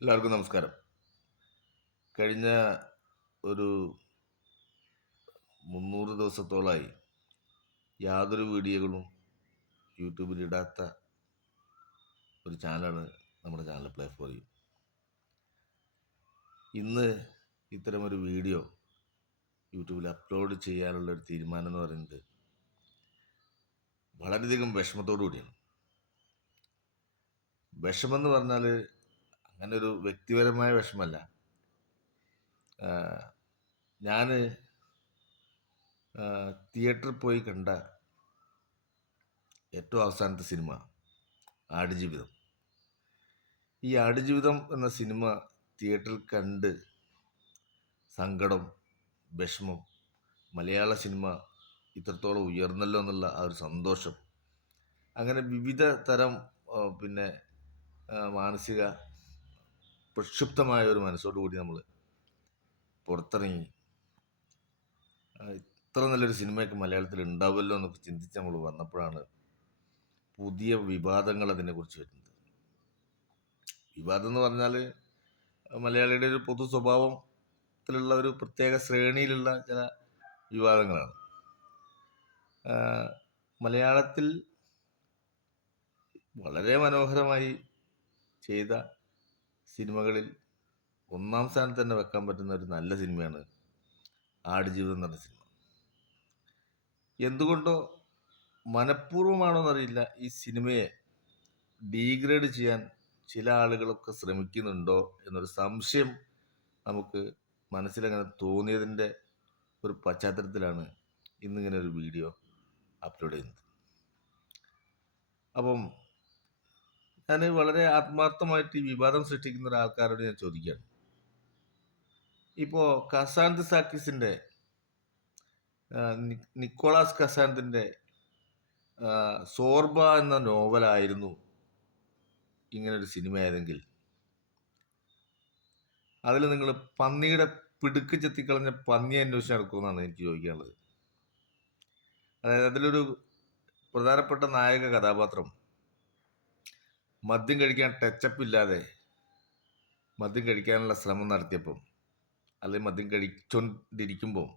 എല്ലാവർക്കും നമസ്കാരം. കഴിഞ്ഞ ഒരു 300 ദിവസത്തോളമായി യാതൊരു വീഡിയോകളും യൂട്യൂബിൽ ഇടാത്ത ഒരു ചാനലാണ് നമ്മുടെ ചാനൽ പ്ലേ ഫോർ യു. ഇന്ന് ഇത്തരമൊരു വീഡിയോ യൂട്യൂബിൽ അപ്ലോഡ് ചെയ്യാനുള്ള ഒരു തീരുമാനം എന്ന് പറയുന്നത് വളരെയധികം വിഷമത്തോടു കൂടിയാണ്. വിഷമെന്ന് പറഞ്ഞാൽ അങ്ങനെ ഒരു വ്യക്തിപരമായ വിഷമല്ല. ഞാൻ തിയേറ്ററിൽ പോയി കണ്ട ഏറ്റവും അവസാനത്തെ സിനിമ ആടുജീവിതം. ഈ ആടുജീവിതം എന്ന സിനിമ തിയേറ്ററിൽ കണ്ട് സങ്കടം, വിഷമം, മലയാള സിനിമ ഇത്രത്തോളം ഉയർന്നല്ലോ എന്നുള്ള ആ ഒരു സന്തോഷം, അങ്ങനെ വിവിധ തരം പിന്നെ മാനസിക പ്രക്ഷുബ്ധമായ ഒരു മനസ്സോടുകൂടി നമ്മൾ പുറത്തിറങ്ങി. ഇത്ര നല്ലൊരു സിനിമയൊക്കെ മലയാളത്തിൽ ഉണ്ടാവുമല്ലോ എന്നൊക്കെ ചിന്തിച്ച് നമ്മൾ വന്നപ്പോഴാണ് പുതിയ വിവാദങ്ങൾ അതിനെക്കുറിച്ച് വരുന്നത്. വിവാദം എന്ന് പറഞ്ഞാൽ മലയാളിയുടെ ഒരു പൊതു സ്വഭാവത്തിലുള്ള ഒരു പ്രത്യേക ശ്രേണിയിലുള്ള ചില വിവാദങ്ങളാണ്. മലയാളത്തിൽ വളരെ മനോഹരമായി ചെയ്ത സിനിമകളിൽ ഒന്നാം സ്ഥാനത്ത് തന്നെ വെക്കാൻ പറ്റുന്ന ഒരു നല്ല സിനിമയാണ് ആടുജീവിതം എന്ന് പറഞ്ഞ സിനിമ. എന്തുകൊണ്ടോ മനഃപൂർവ്വമാണോ എന്നറിയില്ല, ഈ സിനിമയെ ഡീഗ്രേഡ് ചെയ്യാൻ ചില ആളുകളൊക്കെ ശ്രമിക്കുന്നുണ്ടോ എന്നൊരു സംശയം നമുക്ക് മനസ്സിലങ്ങനെ തോന്നിയതിൻ്റെ ഒരു പശ്ചാത്തലത്തിലാണ് ഇന്നിങ്ങനെ ഒരു വീഡിയോ അപ്ലോഡ് ചെയ്യുന്നത്. അപ്പം ഞാൻ വളരെ ആത്മാർത്ഥമായിട്ട് ഈ വിവാദം സൃഷ്ടിക്കുന്ന ഒരാൾക്കാരോട് ഞാൻ ചോദിക്കുകയാണ്. ഇപ്പോൾ കസാന്ത് സാക്കിസിൻ്റെ നിക്കോളാസ് കസാന്തിൻ്റെ സോർബ എന്ന നോവലായിരുന്നു ഇങ്ങനൊരു സിനിമയായതെങ്കിൽ അതിൽ നിങ്ങൾ പന്നിയുടെ പിടുക്ക് ചെത്തിക്കളഞ്ഞ പന്നിയെ അന്വേഷിച്ച് നടക്കുമെന്നാണ് എനിക്ക് ചോദിക്കാനുള്ളത്. അതായത് അതിലൊരു പ്രധാനപ്പെട്ട നായക കഥാപാത്രം മദ്യം കഴിക്കാൻ ടച്ചപ്പ് ഇല്ലാതെ മദ്യം കഴിക്കാനുള്ള ശ്രമം നടത്തിയപ്പം, അല്ലെങ്കിൽ മദ്യം കഴിച്ചുകൊണ്ടിരിക്കുമ്പോൾ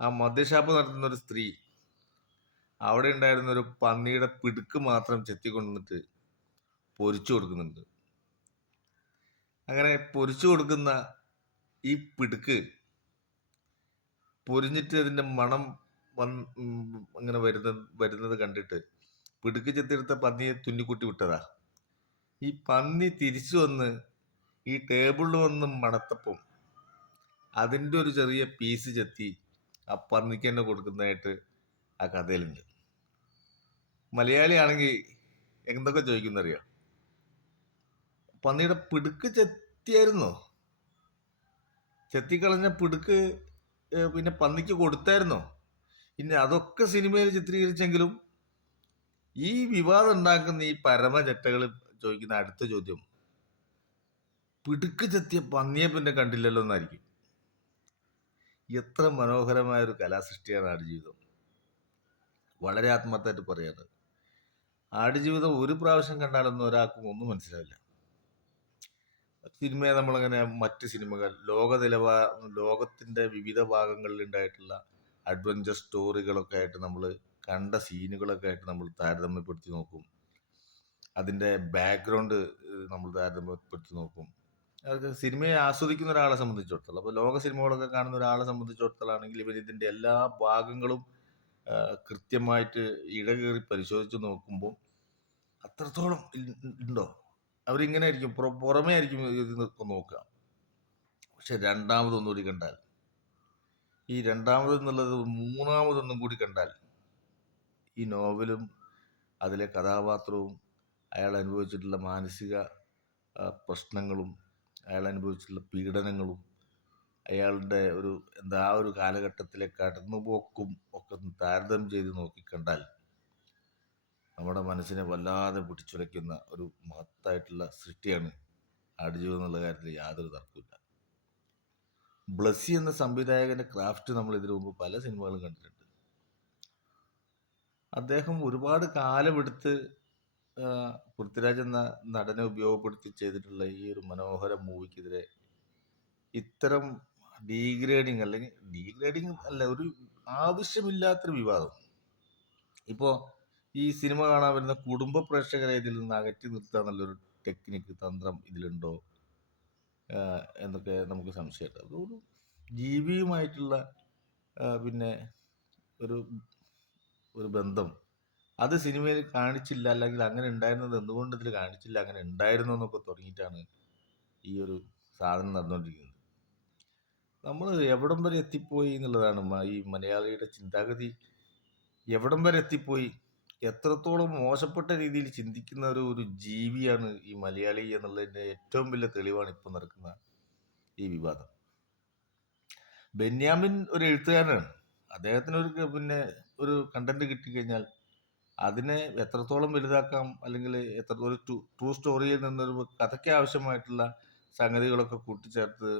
ആ മദ്യഷാപ്പ് നടത്തുന്ന ഒരു സ്ത്രീ അവിടെ ഉണ്ടായിരുന്ന ഒരു പന്നിയുടെ പിടുക്ക് മാത്രം ചെത്തിക്കൊണ്ടിട്ട് പൊരിച്ചു കൊടുക്കുന്നുണ്ട്. അങ്ങനെ പൊരിച്ചു കൊടുക്കുന്ന ഈ പിടുക്ക് പൊരിഞ്ഞിട്ട് അതിൻ്റെ മണം അങ്ങനെ വരുന്നത് കണ്ടിട്ട് പിടുക്ക് ചെത്തിയെടുത്ത പന്നിയെ തുന്നിക്കുട്ടി വിട്ടതാ. ഈ പന്നി തിരിച്ചു വന്ന് ഈ ടേബിളിൽ വന്ന് മണത്തപ്പം അതിൻ്റെ ഒരു ചെറിയ പീസ് ചെത്തി ആ പന്നിക്ക് തന്നെ കൊടുക്കുന്നതായിട്ട് ആ കഥയിലുണ്ട്. മലയാളിയാണെങ്കിൽ എന്തൊക്കെ ചോദിക്കുന്നറിയോ, പന്നിയുടെ പിടുക്ക് ചെത്തിയായിരുന്നോ, ചെത്തിക്കളഞ്ഞ പിടുക്ക് പിന്നെ പന്നിക്ക് കൊടുത്തായിരുന്നോ? ഇനി അതൊക്കെ സിനിമയിൽ ചിത്രീകരിച്ചെങ്കിലും ഈ വിവാദം ഉണ്ടാക്കുന്ന ഈ പരമചട്ടകൾ ചോദിക്കുന്ന അടുത്ത ചോദ്യം, പിടുക്ക് ചെത്തിയ പന്നിയെ പിന്നെ കണ്ടില്ലല്ലോ എന്നായിരിക്കും. എത്ര മനോഹരമായ ഒരു കലാസൃഷ്ടിയാണ് ആടുജീവിതം. വളരെ ആത്മാർത്ഥമായിട്ട് പറയാണ്, ആടുജീവിതം ഒരു പ്രാവശ്യം കണ്ടാലൊന്നും ഒരാൾക്കും ഒന്നും മനസ്സിലാവില്ല. സിനിമയെ നമ്മളങ്ങനെ മറ്റ് സിനിമകൾ ലോകത്തിൻ്റെ വിവിധ ഭാഗങ്ങളിൽ ഉണ്ടായിട്ടുള്ള അഡ്വഞ്ചർ സ്റ്റോറികളൊക്കെ ആയിട്ട് നമ്മൾ കണ്ട സീനുകളൊക്കെ ആയിട്ട് നമ്മൾ താരതമ്യപ്പെടുത്തി നോക്കും. അതിൻ്റെ ബാക്ക്ഗ്രൗണ്ട് നമ്മൾ താരതമ്യപ്പെടുത്തി നോക്കും. അതൊക്കെ സിനിമയെ ആസ്വദിക്കുന്ന ഒരാളെ സംബന്ധിച്ചിടത്തോളം, അപ്പോൾ ലോക സിനിമകളൊക്കെ കാണുന്ന ഒരാളെ സംബന്ധിച്ചിടത്തോളാണെങ്കിൽ ഇവർ ഇതിൻ്റെ എല്ലാ ഭാഗങ്ങളും കൃത്യമായിട്ട് ഇടകേറി പരിശോധിച്ച് നോക്കുമ്പോൾ അത്രത്തോളം ഉണ്ടോ, അവരിങ്ങനെ ആയിരിക്കും പുറമേ ആയിരിക്കും ഇത് നോക്കുക. പക്ഷെ രണ്ടാമതൊന്നുകൂടി കണ്ടാൽ, ഈ രണ്ടാമതെന്നുള്ളത് മൂന്നാമതൊന്നും കൂടി കണ്ടാൽ, ഈ നോവലും അതിലെ കഥാപാത്രവും അയാൾ അനുഭവിച്ചിട്ടുള്ള മാനസിക പ്രശ്നങ്ങളും അയാൾ അനുഭവിച്ചിട്ടുള്ള പീഡനങ്ങളും അയാളുടെ ഒരു കാലഘട്ടത്തിലെ കടന്നുപോക്കും ഒക്കെ താരതമ്യം ചെയ്ത് നോക്കിക്കണ്ടാൽ നമ്മുടെ മനസ്സിനെ വല്ലാതെ പിടിച്ചുലയ്ക്കുന്ന ഒരു മഹത്തായിട്ടുള്ള സൃഷ്ടിയാണ് ആടുജീവിതം എന്നുള്ള കാര്യത്തിൽ യാതൊരു തർക്കമില്ല. ബ്ലസ്സി എന്ന സംവിധായകന്റെ ക്രാഫ്റ്റ് നമ്മൾ ഇതിനു മുമ്പ് പല സിനിമകളും കണ്ടിട്ടുണ്ട്. അദ്ദേഹം ഒരുപാട് കാലമെടുത്ത് പൃഥ്വിരാജ് എന്ന നടനെ ഉപയോഗപ്പെടുത്തി ചെയ്തിട്ടുള്ള ഈ ഒരു മനോഹര മൂവിക്കെതിരെ ഇത്തരം ഡീഗ്രേഡിങ്, അല്ലെങ്കിൽ ഡീഗ്രേഡിങ് അല്ല, ഒരു ആവശ്യമില്ലാത്തൊരു വിവാദം. ഇപ്പോൾ ഈ സിനിമ കാണാൻ വരുന്ന കുടുംബ പ്രേക്ഷകരെ ഇതിൽ നിന്ന് അകറ്റി നിർത്തുക എന്നുള്ളൊരു ടെക്നിക്ക്, തന്ത്രം ഇതിലുണ്ടോ എന്നൊക്കെ നമുക്ക് സംശയമുണ്ട്. അതൊരു ജീവിയുമായിട്ടുള്ള പിന്നെ ഒരു ഒരു ബന്ധം അത് സിനിമയിൽ കാണിച്ചില്ല, അല്ലെങ്കിൽ അങ്ങനെ ഉണ്ടായിരുന്നത് എന്തുകൊണ്ട് ഇതിൽ കാണിച്ചില്ല, അങ്ങനെ ഉണ്ടായിരുന്നു എന്നൊക്കെ തുടങ്ങിയിട്ടാണ് ഈ ഒരു സാധനം നടന്നുകൊണ്ടിരിക്കുന്നത്. നമ്മൾ എവിടം വരെ എത്തിപ്പോയി എന്നുള്ളതാണ് ഈ മലയാളിയുടെ ചിന്താഗതി. എവിടം വരെ എത്തിപ്പോയി, എത്രത്തോളം മോശപ്പെട്ട രീതിയിൽ ചിന്തിക്കുന്ന ഒരു ജീവിയാണ് ഈ മലയാളി എന്നുള്ളതിൻ്റെ ഏറ്റവും വലിയ തെളിവാണ് ഇപ്പം നടക്കുന്ന ഈ വിവാദം. ബെന്യാമിൻ ഒരു എഴുത്തുകാരനാണ്. അദ്ദേഹത്തിന് ഒരു കണ്ടന്റ് കിട്ടിക്കഴിഞ്ഞാൽ അതിനെ എത്രത്തോളം വലുതാക്കാം, അല്ലെങ്കിൽ ഒരു ട്രൂ സ്റ്റോറിയിൽ നിന്നൊരു കഥയ്ക്ക് ആവശ്യമായിട്ടുള്ള സംഗതികളൊക്കെ കൂട്ടിച്ചേർത്ത്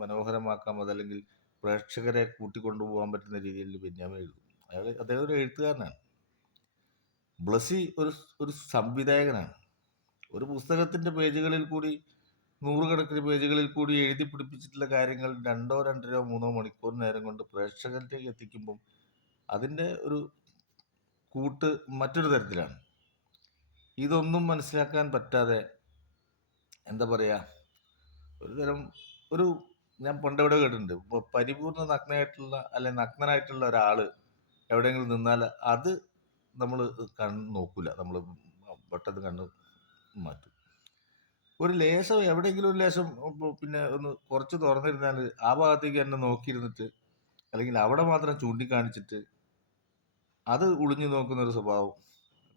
മനോഹരമാക്കാം, അതല്ലെങ്കിൽ പ്രേക്ഷകരെ കൂട്ടിക്കൊണ്ടുപോകാൻ പറ്റുന്ന രീതിയിൽ ബെന്യാമിൻ എഴുതും. അദ്ദേഹം ഒരു എഴുത്തുകാരനാണ്. ബ്ലസി ഒരു സംവിധായകനാണ്. ഒരു പുസ്തകത്തിന്റെ പേജുകളിൽ കൂടി, നൂറുകണക്കിന് പേജുകളിൽ കൂടി എഴുതി പിടിപ്പിച്ചിട്ടുള്ള കാര്യങ്ങൾ 2 2.5 3 മണിക്കൂർ നേരം കൊണ്ട് പ്രേക്ഷകരിലേക്ക് എത്തിക്കുമ്പം അതിൻ്റെ ഒരു കൂട്ട് മറ്റൊരു തരത്തിലാണ്. ഇതൊന്നും മനസ്സിലാക്കാൻ പറ്റാതെ, എന്താ പറയുക, ഒരു തരം ഒരു ഞാൻ പണ്ടെവിടെ കേട്ടിട്ടുണ്ട്, ഇപ്പോൾ പരിപൂർണ്ണ നഗ്നനായിട്ടുള്ള, അല്ലെ നഗ്നനായിട്ടുള്ള ഒരാൾ എവിടെയെങ്കിലും നിന്നാൽ അത് നമ്മൾ കണ്ണ് നോക്കൂല, നമ്മൾ പെട്ടെന്ന് കണ്ണ് മാറ്റും. ഒരു ലേശം, എവിടെയെങ്കിലും ഒരു ലേശം പിന്നെ ഒന്ന് കുറച്ച് തുറന്നിരുന്നാൽ ആ ഭാഗത്തേക്ക് തന്നെ നോക്കിയിരുന്നിട്ട്, അല്ലെങ്കിൽ അവിടെ മാത്രം ചൂണ്ടിക്കാണിച്ചിട്ട് അത് ഒളിഞ്ഞു നോക്കുന്ന ഒരു സ്വഭാവം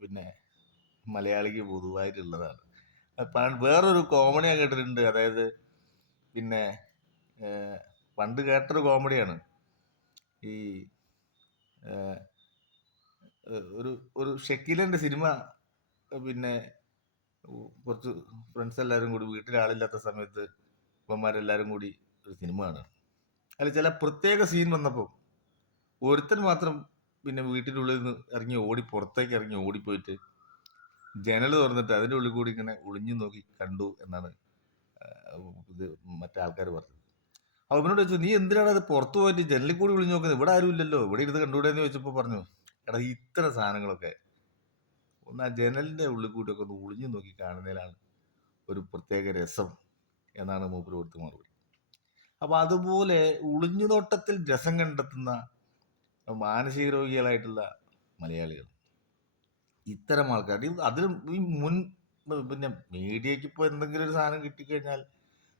പിന്നെ മലയാളിക്ക് പൊതുവായിട്ടുള്ളതാണ്. വേറൊരു കോമഡി ഞാൻ കേട്ടിട്ടുണ്ട്. അതായത് പിന്നെ പണ്ട് കേട്ടൊരു കോമഡിയാണ്. ഈ ഒരു ഷക്കീലൻ്റെ സിനിമ, പിന്നെ കുറച്ച് ഫ്രണ്ട്സ് എല്ലാവരും കൂടി വീട്ടിൽ ആളില്ലാത്ത സമയത്ത് ഇവന്മാരെല്ലാവരും കൂടി ഒരു സിനിമ കാണുക. അതിൽ ചില പ്രത്യേക സീൻ വന്നപ്പോൾ ഒരുത്തൻ മാത്രം പിന്നെ വീട്ടിൻ്റെ ഉള്ളിൽ നിന്ന് പുറത്തേക്ക് ഇറങ്ങി ഓടിപ്പോയിട്ട് ജനൽ തുറന്നിട്ട് അതിൻ്റെ ഉള്ളിൽ കൂടി ഇങ്ങനെ ഒളിഞ്ഞു നോക്കി കണ്ടു എന്നാണ് ഇത് മറ്റേ ആൾക്കാർ പറഞ്ഞത്. അപ്പോൾ അവനോട് ചോദിച്ചു, നീ എന്തിനാണ് അത് പുറത്തു പോയിട്ട് ജനലിൽ കൂടി ഒളിഞ്ഞു നോക്കുന്നത്, ഇവിടെ ആരും ഇല്ലല്ലോ, ഇവിടെ ഇരുന്ന് കണ്ടുകൂടെ എന്ന് ചോദിച്ചപ്പോൾ പറഞ്ഞു, എടാ ഇത്തരം സാധനങ്ങളൊക്കെ ഒന്ന് ആ ജനലിൻ്റെ ഉള്ളിൽ കൂടിയൊക്കെ ഒന്ന് ഒളിഞ്ഞു നോക്കി കാണുന്നതിലാണ് ഒരു പ്രത്യേക രസം എന്നാണ് മൂപ്പര് കൊടുത്ത മറുപടി. അപ്പോൾ അതുപോലെ ഒളിഞ്ഞു നോട്ടത്തിൽ രസം കണ്ടെത്തുന്ന മാനസിക രോഗികളായിട്ടുള്ള മലയാളികൾ, ഇത്തരം ആൾക്കാർ അതിലും ഈ പിന്നെ മീഡിയക്ക് ഇപ്പോൾ എന്തെങ്കിലും ഒരു സാധനം കിട്ടിക്കഴിഞ്ഞാൽ,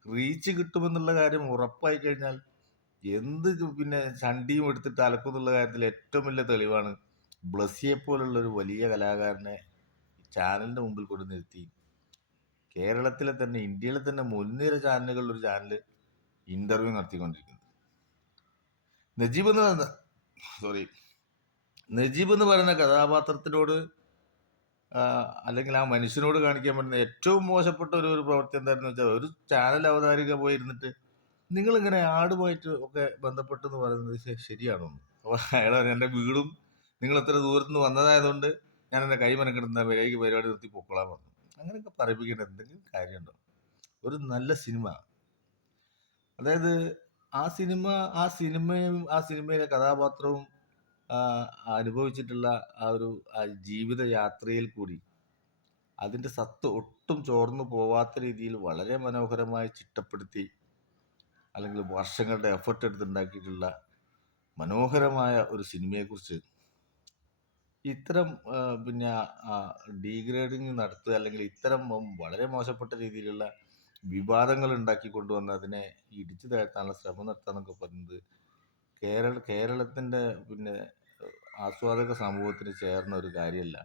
റീച്ച് കിട്ടുമെന്നുള്ള കാര്യം ഉറപ്പായി കഴിഞ്ഞാൽ എന്ത് പിന്നെ ചണ്ടിയും എടുത്തിട്ട് അലക്കുന്നുള്ള കാര്യത്തിൽ ഏറ്റവും വലിയ തെളിവാണ് ബ്ലസ്സിയെ പോലുള്ള ഒരു വലിയ കലാകാരനെ ചാനലിന്റെ മുമ്പിൽ കൊണ്ട് നിർത്തി കേരളത്തിലെ തന്നെ, ഇന്ത്യയിലെ തന്നെ മുൻനിര ചാനലുകളിൽ ഒരു ചാനൽ ഇന്റർവ്യൂ നടത്തിക്കൊണ്ടിരിക്കുന്നത്. നജീബ് എന്ന് പറയുന്ന കഥാപാത്രത്തിനോട് അല്ലെങ്കിൽ ആ മനുഷ്യനോട് കാണിക്കാൻ പറ്റുന്ന ഏറ്റവും മോശപ്പെട്ട ഒരു പ്രവൃത്തി എന്തായിരുന്നു വെച്ചാൽ, ഒരു ചാനൽ അവതാരിക പോയിരുന്നിട്ട് നിങ്ങളിങ്ങനെ ആടുമായിട്ട് ഒക്കെ ബന്ധപ്പെട്ടെന്ന് പറയുന്നത് ശരിയാണോ? അപ്പോൾ അയാൾ എൻ്റെ വീടും നിങ്ങൾ എത്ര ദൂരത്തുനിന്ന് വന്നതായതുകൊണ്ട് ഞാൻ എൻ്റെ കൈ മനക്കെടുന്ന വേഗം പരിപാടി നിർത്തി പൊക്കോളാൻ പറഞ്ഞു. അങ്ങനെയൊക്കെ പറയിപ്പിക്കേണ്ട എന്തെങ്കിലും കാര്യമുണ്ടോ? ഒരു നല്ല സിനിമ, അതായത് ആ സിനിമയിലെ കഥാപാത്രവും അനുഭവിച്ചിട്ടുള്ള ആ ജീവിത യാത്രയിൽ കൂടി അതിൻ്റെ സത്ത് ഒട്ടും ചോർന്നു പോവാത്ത രീതിയിൽ വളരെ മനോഹരമായി ചിട്ടപ്പെടുത്തി, അല്ലെങ്കിൽ വർഷങ്ങളുടെ എഫർട്ട് എടുത്തുണ്ടാക്കിയിട്ടുള്ള മനോഹരമായ ഒരു സിനിമയെക്കുറിച്ച് ഇത്തരം പിന്നെ ഡീഗ്രേഡിങ് നടത്തുക, അല്ലെങ്കിൽ ഇത്തരം വളരെ മോശപ്പെട്ട രീതിയിലുള്ള വിവാദങ്ങൾ ഉണ്ടാക്കി കൊണ്ടുവന്ന് അതിനെ ഇടിച്ചു താഴ്ത്താനുള്ള ശ്രമം നടത്താന്നൊക്കെ പറയുന്നത് കേരളത്തിൻ്റെ പിന്നെ ആസ്വാദക സമൂഹത്തിന് ചേർന്ന ഒരു കാര്യമല്ല.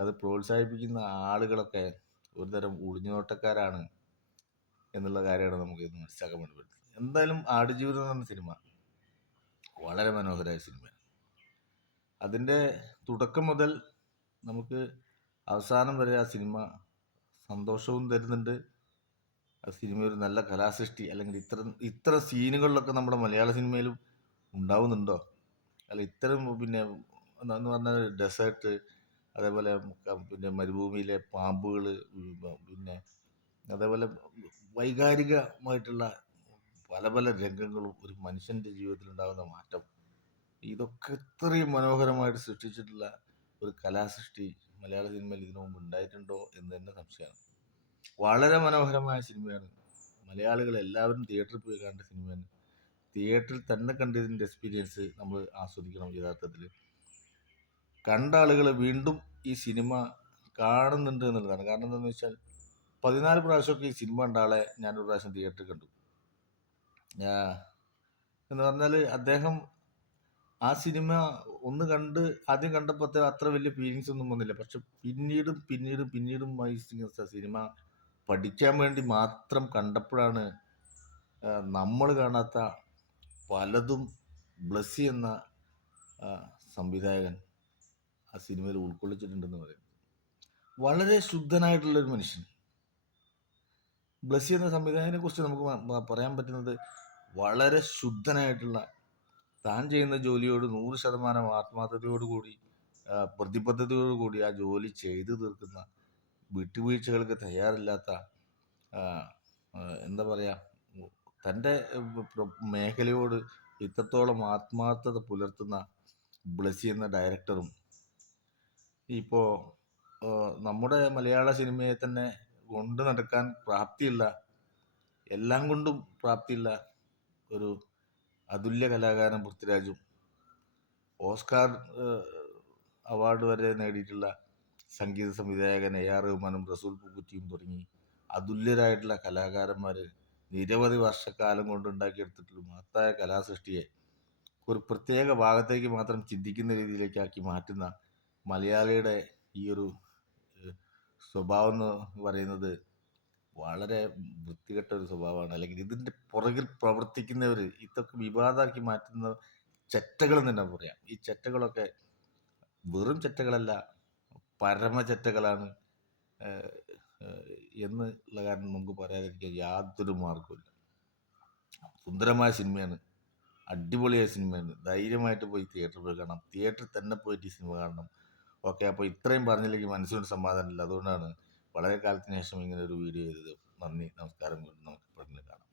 അത് പ്രോത്സാഹിപ്പിക്കുന്ന ആളുകളൊക്കെ ഒരുതരം ഒളിഞ്ഞുനോട്ടക്കാരാണ് എന്നുള്ള കാര്യമാണ് നമുക്ക് ഇന്ന് മനസ്സിലാക്കാൻ വേണ്ടി പറ്റുന്നത്. എന്തായാലും ആടുജീവിതം എന്ന സിനിമ വളരെ മനോഹരമായ സിനിമയാണ്. അതിൻ്റെ തുടക്കം മുതൽ നമുക്ക് അവസാനം വരെ ആ സിനിമ സന്തോഷവും തരുന്നുണ്ട്. ആ സിനിമ ഒരു നല്ല കലാസൃഷ്ടി, അല്ലെങ്കിൽ ഇത്ര സീനുകളിലൊക്കെ നമ്മുടെ മലയാള സിനിമയിലും ഉണ്ടാവുന്നുണ്ടോ? അല്ല ഇത്തരം പിന്നെ എന്ന് പറഞ്ഞാൽ ഡെസേർട്ട്, അതേപോലെ പിന്നെ മരുഭൂമിയിലെ പാമ്പുകൾ, പിന്നെ അതേപോലെ വൈകാരികമായിട്ടുള്ള പല പല രംഗങ്ങളും ഒരു മനുഷ്യൻ്റെ ജീവിതത്തിൽ ഉണ്ടാകുന്ന മാറ്റം, ഇതൊക്കെ ഇത്രയും മനോഹരമായിട്ട് സൃഷ്ടിച്ചിട്ടുള്ള ഒരു കലാസൃഷ്ടി മലയാള സിനിമയിൽ ഇതിനു മുമ്പ് ഉണ്ടായിട്ടുണ്ടോ എന്ന് തന്നെ സംശയമാണ്. വളരെ മനോഹരമായ സിനിമയാണ്. മലയാളികൾ എല്ലാവരും തിയേറ്ററിൽ പോയി കണ്ട സിനിമയാണ്. തിയേറ്ററിൽ തന്നെ കണ്ടതിൻ്റെ എക്സ്പീരിയൻസ് നമ്മൾ ആസ്വദിക്കണം. യഥാർത്ഥത്തിൽ കണ്ട ആളുകൾ വീണ്ടും ഈ സിനിമ കാണുന്നുണ്ട് എന്നുള്ളതാണ്. കാരണം എന്താണെന്ന് വെച്ചാൽ 14 പ്രാവശ്യമൊക്കെ ഈ സിനിമ കണ്ട ആളെ ഞാനൊരു പ്രാവശ്യം തിയേറ്ററിൽ കണ്ടു. എന്ന് പറഞ്ഞാൽ അദ്ദേഹം ആ സിനിമ ഒന്ന് കണ്ട് ആദ്യം കണ്ടപ്പോൾ അത്ര വലിയ ഫീലിങ്സ് ഒന്നും വന്നില്ല. പക്ഷെ പിന്നീടും ഈ സിനിമ പഠിക്കാൻ വേണ്ടി മാത്രം കണ്ടപ്പോഴാണ് നമ്മൾ കാണാത്ത പലതും ബ്ലസ്സി എന്ന സംവിധായകൻ ആ സിനിമയിൽ ഉൾക്കൊള്ളിച്ചിട്ടുണ്ടെന്ന് പറയുന്നത്. വളരെ ശുദ്ധനായിട്ടുള്ളൊരു മനുഷ്യൻ. ബ്ലസ്സി എന്ന സംവിധായകനെ കുറിച്ച് നമുക്ക് പറയാൻ പറ്റുന്നത് വളരെ ശുദ്ധനായിട്ടുള്ള, താൻ ചെയ്യുന്ന ജോലിയോട് 100% ആത്മാർത്ഥതയോടുകൂടി, പ്രതിബദ്ധതയോടുകൂടി ആ ജോലി ചെയ്തു തീർക്കുന്ന, വിട്ടുവീഴ്ചകൾക്ക് തയ്യാറില്ലാത്ത, എന്താ പറയുക, തൻ്റെ മേഖലയോട് ഇത്രത്തോളം ആത്മാർത്ഥത പുലർത്തുന്ന ബ്ലസ്സി എന്ന ഡയറക്ടറും ഇപ്പോൾ നമ്മുടെ മലയാള സിനിമയെ തന്നെ കൊണ്ടു നടക്കാൻ പ്രാപ്തിയുള്ള, എല്ലാം കൊണ്ടും പ്രാപ്തിയുള്ള ഒരു അതുല്യ കലാകാരൻ പൃഥ്വിരാജും, ഓസ്കാർ അവാർഡ് വരെ നേടിയിട്ടുള്ള സംഗീത സംവിധായകൻ AR റഹ്മാനും റസൂൽ പൂക്കുറ്റിയും തുടങ്ങി അതുല്യരായിട്ടുള്ള കലാകാരന്മാർ നിരവധി വർഷക്കാലം കൊണ്ട് ഉണ്ടാക്കിയെടുത്തിട്ടുള്ള മഹത്തായ കലാസൃഷ്ടിയെ ഒരു പ്രത്യേക ഭാഗത്തേക്ക് മാത്രം ചിന്തിക്കുന്ന രീതിയിലേക്കാക്കി മാറ്റുന്ന മലയാളിയുടെ ഈ ഒരു സ്വഭാവം എന്ന് പറയുന്നത് വളരെ വൃത്തികെട്ട ഒരു സ്വഭാവമാണ്. അല്ലെങ്കിൽ ഇതിൻ്റെ പുറകിൽ പ്രവർത്തിക്കുന്നവർ, ഇതൊക്കെ വിവാദമാക്കി മാറ്റുന്ന ചെറ്റകൾ എന്ന് തന്നെ പറയാം. ഈ ചെറ്റകളൊക്കെ വെറും ചെറ്റകളല്ല, പരമചെറ്റകളാണ് എന്നുള്ള കാരണം നമുക്ക് പറയാതിരിക്കാൻ യാതൊരു മാർഗമില്ല. സുന്ദരമായ സിനിമയാണ്, അടിപൊളിയായ സിനിമയാണ്. ധൈര്യമായിട്ട് പോയി തിയേറ്ററിൽ പോയി കാണാം. തിയേറ്ററിൽ തന്നെ പോയിട്ട് ഈ സിനിമ കാണണം. ഓക്കെ, അപ്പോൾ ഇത്രയും പറഞ്ഞില്ലെങ്കിൽ മനസ്സിനൊരു സമാധാനമില്ല. അതുകൊണ്ടാണ് വളരെ കാലത്തിന് ശേഷം ഇങ്ങനെ ഒരു വീഡിയോ ചെയ്തത്. നന്ദി, നമസ്കാരം. നമുക്ക് കാണാം.